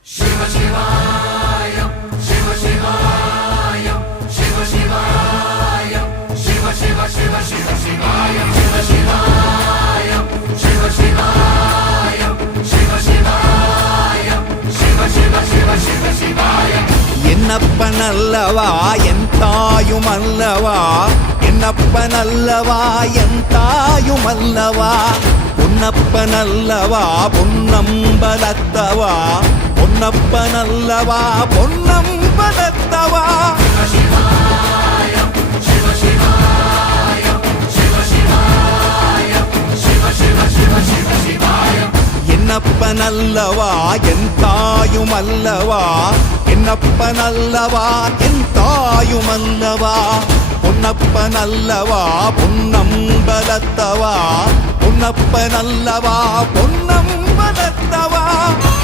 என்னப்பனல்லவா என் தாயுமல்லவா, என்னப்பனல்லவா என் தாயுமல்லவா, பொன்னப்பனல்லவா பொன்னம்பலத்தவா, பொன்னப்பனல்லவா பொன்னம்பலத்தவா. என்னப்பனல்லவா என் தாயுமல்லவா, என்னப்பனல்லவா என் தாயுமல்லவா, பொன்னப்பனல்லவா பொன்னம்பலத்தவா, பொன்னப்பனல்லவா பொன்னம்பலத்தவா.